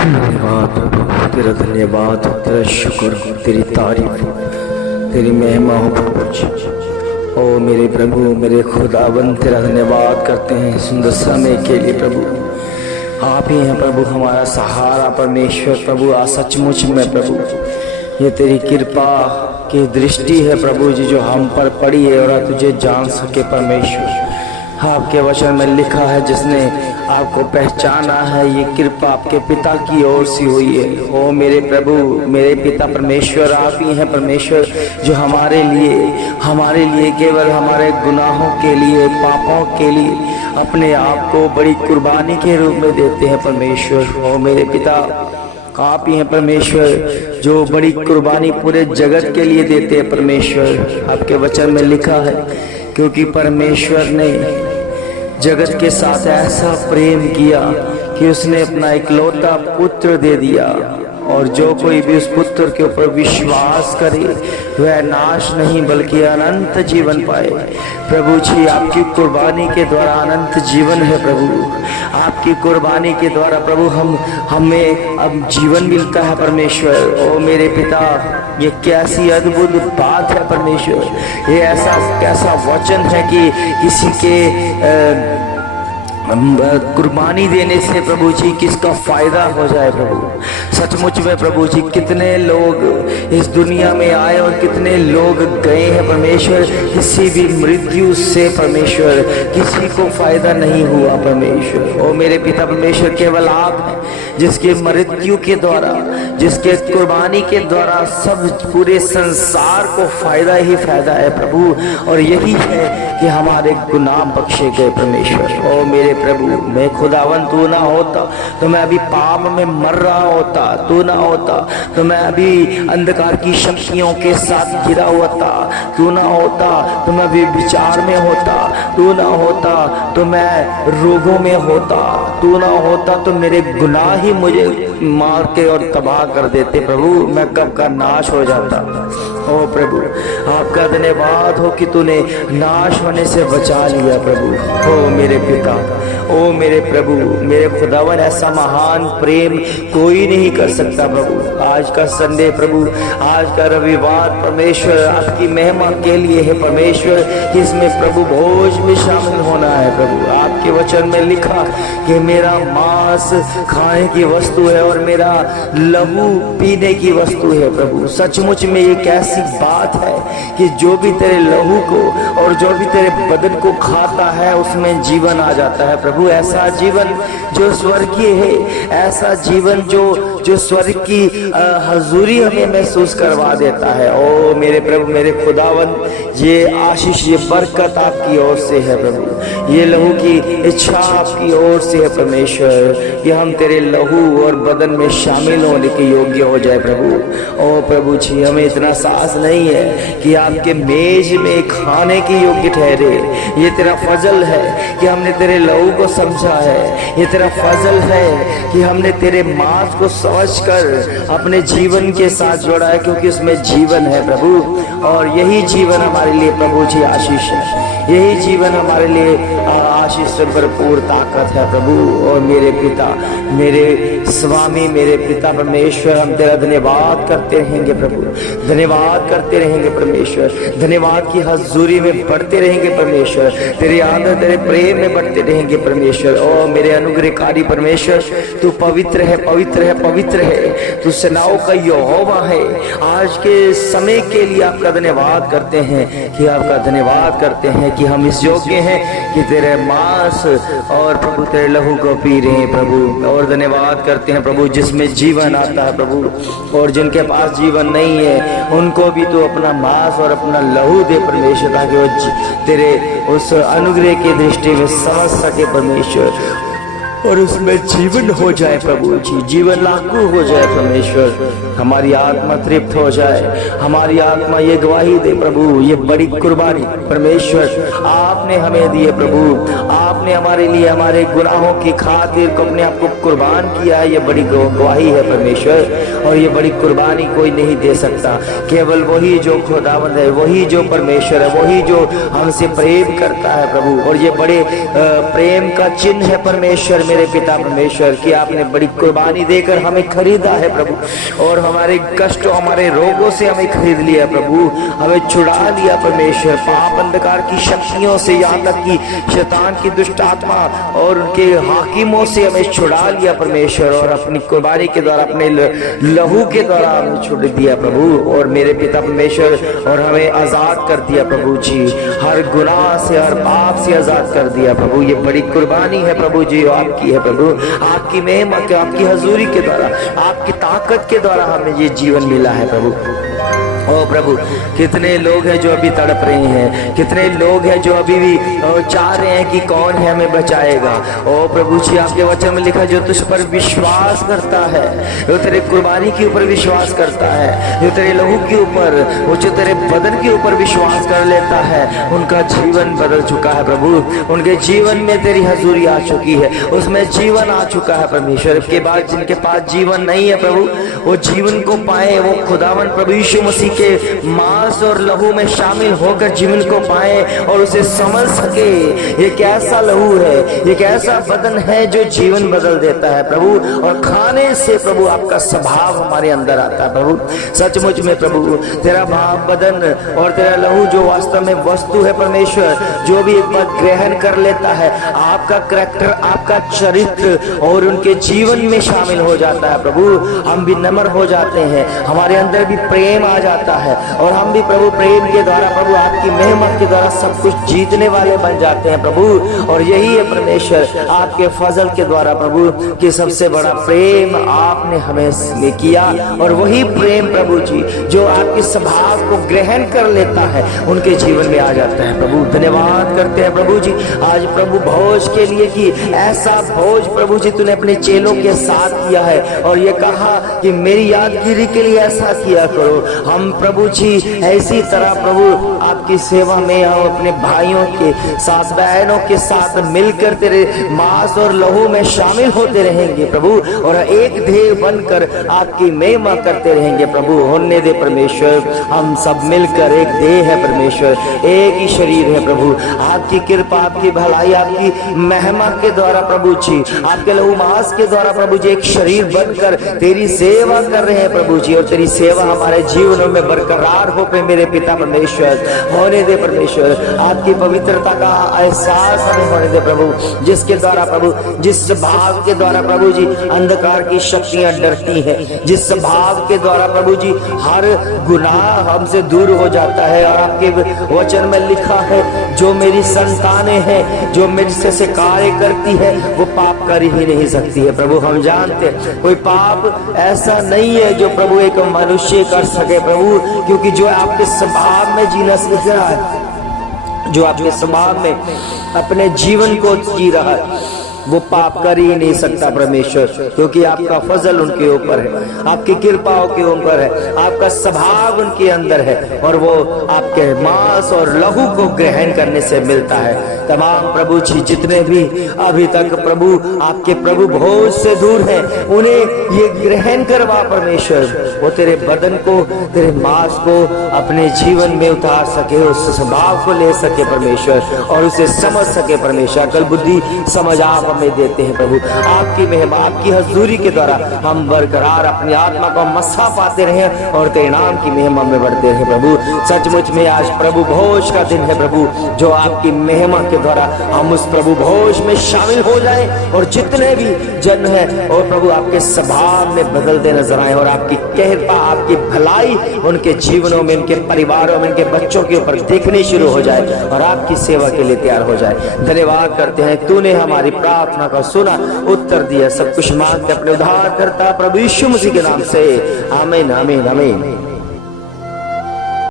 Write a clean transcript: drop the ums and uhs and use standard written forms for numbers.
धन्यवाद प्रभु, तेरा धन्यवाद, तेरा शुक्र, तेरी तारीफ, तेरी महिमा हो प्रभु जी। ओ मेरे प्रभु, मेरे खुदाबंद, तेरा धन्यवाद करते हैं सुंदर समय के लिए प्रभु। आप ही हैं प्रभु हमारा सहारा परमेश्वर प्रभु। सचमुच में प्रभु ये तेरी कृपा की दृष्टि है प्रभु जी जो हम पर पड़ी है और तुझे जान सके परमेश्वर। आपके वचन में लिखा है जिसने आपको पहचाना है ये कृपा आपके पिता की ओर से हुई है। ओ मेरे प्रभु, मेरे पिता परमेश्वर, आप ही हैं परमेश्वर जो हमारे लिए केवल हमारे गुनाहों के लिए, पापों के लिए अपने आप को बड़ी कुर्बानी के रूप में देते हैं परमेश्वर। ओ मेरे पिता, आप ही हैं परमेश्वर जो बड़ी कुर्बानी पूरे जगत के लिए देते हैं परमेश्वर। आपके वचन में लिखा है क्योंकि परमेश्वर ने जगत के साथ ऐसा प्रेम किया कि उसने अपना इकलौता पुत्र दे दिया, और जो कोई भी उस पुत्र के ऊपर विश्वास करे वह नाश नहीं बल्कि अनंत जीवन पाए। प्रभु जी, आपकी कुर्बानी के द्वारा अनंत जीवन है प्रभु। आपकी कुर्बानी के द्वारा प्रभु हमें अब जीवन मिलता है परमेश्वर। ओ मेरे पिता, ये कैसी अद्भुत बात है परमेश्वर। ये ऐसा कैसा वचन है कि किसी के कुर्बानी देने से प्रभु जी किसका फायदा हो जाए प्रभु। सचमुच में प्रभु जी कितने लोग इस दुनिया में आए और कितने लोग गए हैं परमेश्वर, किसी भी मृत्यु से परमेश्वर किसी को फायदा नहीं हुआ परमेश्वर। ओ मेरे पिता परमेश्वर, केवल आप हैं जिसके मृत्यु के द्वारा, जिसके कुर्बानी के द्वारा सब पूरे संसार को फायदा ही फायदा है प्रभु। और यही है कि हमारे गुनाह बख्शे गए परमेश्वर। ओ मेरे प्रभु, मैं खुदावन तू ना होता तो मैं अभी पाप में मर रहा होता, तू ना होता तो मैं अभी अंधकार की शक्तियों के साथ घिरा हुआ था, तू ना होता तो मैं अभी विचार में होता, तू ना होता तो मैं रोगों में होता, तू ना होता तो मेरे गुनाह ही मुझे मार के और तबाह कर देते प्रभु, मैं कब का नाश हो जाता। ओ प्रभु, आपका धन्यवाद हो कि तूने नाश होने से बचा लिया प्रभु। ओ मेरे पिता, ओ मेरे प्रभु, मेरे खुदावन, ऐसा महान प्रेम कोई नहीं कर सकता प्रभु। आज का संडे प्रभु, आज का रविवार परमेश्वर आपकी महिमा के लिए है परमेश्वर, कि इसमें प्रभु भोज में शामिल होना है प्रभु। आपके वचन में लिखा कि मेरा मांस खाने की वस्तु है और मेरा लहू पीने की वस्तु है प्रभु। सचमुच में ये कैसी बात है कि जो भी तेरे लहू को और जो भी तेरे बदन को खाता है उसमें जीवन आ जाता है प्रभु। ऐसा जीवन जो स्वर्गीय है, ऐसा जीवन जो स्वर्ग की हजूरी हमें महसूस करवा देता है। ओ मेरे प्रभु, मेरे खुदावन, ये आशीष, ये बरकत आपकी ओर से है प्रभु। ये लहू की इच्छा आपकी ओर से है परमेश्वर कि हम तेरे लहू और बदन में शामिल होने के योग्य हो जाए प्रभु। ओ प्रभु जी, हमें इतना साहस नहीं है कि आपके मेज में खाने के योग्य ठहरे। ये तेरा फजल है कि हमने तेरे लहू को समझा है, ये तेरा फजल है कि हमने तेरे मांस को समझकर अपने जीवन के साथ जोड़ा है, क्योंकि उसमें जीवन है प्रभु। और यही जीवन हमारे लिए प्रभु जी आशीष है, यही जीवन हमारे लिए आशीष से भरपूर ताकत है प्रभु। और मेरे पिता, मेरे स्वामी, मेरे पिता परमेश्वर, हम तेरा धन्यवाद करते रहेंगे प्रभु, धन्यवाद करते रहेंगे परमेश्वर, धन्यवाद की हजूरी में बढ़ते रहेंगे परमेश्वर, तेरे आदर, तेरे प्रेम में बढ़ते रहेंगे परमेश्वर। ओ मेरे अनुग्रहकारी परमेश्वर, तू पवित्र है, पवित्र है, पवित्र है, तू सेनाओं का यहोवा है। आज के समय के लिए आपका धन्यवाद करते हैं, कि आपका धन्यवाद करते हैं कि हम इस योग्य हैं कि तेरे मांस और प्रभु तेरे लहू को पी रहे हैं प्रभु। और धन्यवाद करते हैं प्रभु जिसमें जीवन आता है प्रभु, और जिनके पास जीवन नहीं है उनको भी तू अपना मांस और अपना लहू दे परमेश्वर, ताकि वो तेरे उस अनुग्रह की दृष्टि में समझ सके परमेश्वर, और उसमें जीवन हो जाए प्रभु जी, जीवन लागू हो जाए परमेश्वर। हमारी आत्मा तृप्त हो जाए, हमारी आत्मा ये गवाही दे प्रभु, ये बड़ी कुर्बानी परमेश्वर आपने हमें दी है प्रभु। आपने हमारे लिए हमारे गुनाहों की खातिर को अपने आप को कुर्बान किया है, ये बड़ी गवाही है परमेश्वर। और ये बड़ी कुर्बानी कोई नहीं दे सकता, केवल वही जो खुदावंद है, वही जो परमेश्वर है, वही जो हमसे प्रेम करता है प्रभु। और ये बड़े प्रेम का चिन्ह है परमेश्वर मेरे पिता परमेश्वर कि आपने बड़ी कुर्बानी देकर हमें खरीदा है प्रभु, और हमारे कष्टों हमारे रोगों से हमें खरीद लिया प्रभु, हमें छुड़ा लिया परमेश्वर पाप अंधकार की शक्तियों से, यहाँ तक कि शैतान की दुष्ट आत्मा और उनके हाकिमों से हमें छुड़ा लिया परमेश्वर, और अपनी कुर्बानी के द्वारा अपने लहू के द्वारा हमें छुड़ दिया प्रभु और मेरे पिता परमेश्वर, और हमें आजाद कर दिया प्रभु जी, हर गुनाह से हर पाप से आजाद कर दिया प्रभु। ये बड़ी कुर्बानी है प्रभु जी आपकी है प्रभु, आपकी महिमा के, आपकी हजूरी के द्वारा, आपकी ताकत के द्वारा हमें ये जीवन मिला है प्रभु। ओ प्रभु, कितने लोग हैं जो अभी तड़प रहे हैं, कितने लोग हैं जो अभी भी चाह रहे हैं कि कौन है हमें बचाएगा। ओ प्रभु जी, आपके वचन में लिखा जो तुझ पर विश्वास करता है, जो तेरे कुर्बानी के ऊपर विश्वास करता है, जो तेरे लहू के ऊपर, वो जो तेरे बदन के ऊपर विश्वास कर लेता है, उनका जीवन बदल चुका है प्रभु, उनके जीवन में तेरी हजूरी आ चुकी है, उसमें जीवन आ चुका है परमेश्वर। के बाद जिनके पास जीवन नहीं है प्रभु, वो जीवन को पाए, वो खुदावन प्रभु यीशु मसीह के मांस और लहू में शामिल होकर जीवन को पाए और उसे समझ सके ये कैसा लहू है, ये कैसा बदन है जो जीवन बदल देता है प्रभु, और खाने से प्रभु आपका स्वभाव हमारे अंदर आता है प्रभु। सचमुच में प्रभु तेरा भाव बदन और तेरा लहू जो वास्तव में वस्तु है परमेश्वर, जो भी एक बार ग्रहण कर लेता है आपका करैक्टर, आपका चरित्र और उनके जीवन में शामिल हो जाता है प्रभु, हम भी नम्र हो जाते हैं, हमारे अंदर भी प्रेम आ जाता है, और हम भी प्रभु प्रेम के द्वारा प्रभु आपकी महिमा के द्वारा सब कुछ जीतने वाले बन जाते हैं प्रभु। और यही है परमेश्वर आपके फजल के द्वारा प्रभु कि सबसे बड़ा प्रेम आपने हमें किया, और वही प्रेम प्रभु जी जो आपके स्वभाव को ग्रहण कर लेता है उनके जीवन में आ जाता है प्रभु। धन्यवाद करते हैं प्रभु जी आज प्रभु भोज के लिए कि ऐसा भोज प्रभु जी तूने अपने चेलों के साथ किया है, और ये कहा कि मेरी यादगिरी के लिए ऐसा किया करो। हम प्रभु जी ऐसी तरह प्रभु आपकी सेवा में हम अपने भाइयों के साथ, बहनों के साथ मिलकर तेरे मांस और लहू में शामिल होते रहेंगे प्रभु, और एक देह बनकर आपकी महिमा करते रहेंगे प्रभु। होने दे परमेश्वर, हम सब मिलकर एक देह है परमेश्वर, एक ही शरीर है प्रभु। आपकी कृपा, आपकी भलाई, आपकी महिमा के द्वारा प्रभु जी, आपके लहू मांस के द्वारा प्रभु जी एक शरीर बनकर तेरी सेवा कर रहे हैं प्रभु जी, और तेरी सेवा हमारे जीवनों में बरकरार हो पे मेरे पिता परमेश्वर। होने दे परमेश्वर, आपकी पवित्रता का एहसास हमें होने दे प्रभु, जिसके द्वारा प्रभु, जिस भाव के द्वारा प्रभु जी अंधकार की शक्तियां डरती हैं, जिस भाव के द्वारा प्रभु जी हर गुनाह हमसे दूर हो जाता है। और आपके वचन में लिखा है जो मेरी संतानें हैं, जो मेरे से कार्य करती है, वो पाप कर ही नहीं सकती है प्रभु। हम जानते हैं कोई पाप ऐसा नहीं है जो प्रभु एक मनुष्य कर सके प्रभु, क्योंकि जो आपके स्वभाव में जीना सीख रहा है, जो आपके स्वभाव में अपने जीवन को जी रहा है, वो पाप कर ही नहीं सकता परमेश्वर, क्योंकि आपका फजल उनके ऊपर है, आपकी कृपाओं के ऊपर है, आपका स्वभाव उनके अंदर है, और वो आपके मांस और लहू को ग्रहण करने से मिलता है। तमाम प्रभु जी जितने भी अभी तक प्रभु आपके प्रभु भोज से दूर हैं, उन्हें ये ग्रहण करवा परमेश्वर, वो तेरे बदन को, तेरे मांस को अपने जीवन में उतार सके, उस स्वभाव को ले सके परमेश्वर, और उसे समझ सके परमेश्वर। अकल बुद्धि समझ आप हमें देते हैं प्रभु, आपकी महिमा, आपकी हजूरी के द्वारा हम बरकरार अपनी आत्मा को मसा पाते रहे और तेरे नाम की महिमा में बढ़ते रहे प्रभु। सचमुच में आज प्रभु भोज का दिन है प्रभु, जो आपकी महिमा के द्वारा हम उस प्रभु भोज में शामिल हो जाएं, और जितने भी जन हैं और प्रभु आपके स्वभाव में बदलते नजर आए, और आपकी कृपा, आपकी भलाई उनके जीवनों में, उनके परिवारों में, उनके बच्चों के ऊपर देखनी शुरू हो जाए, और आपकी सेवा के लिए तैयार हो जाए। धन्यवाद करते हैं, तूने हमारी प्रार्थना का सुना, उत्तर दिया। सब कुछ मांगते अपने उद्धार करता प्रभु यीशु मसीह के नाम से, आमीन आमीन आमीन।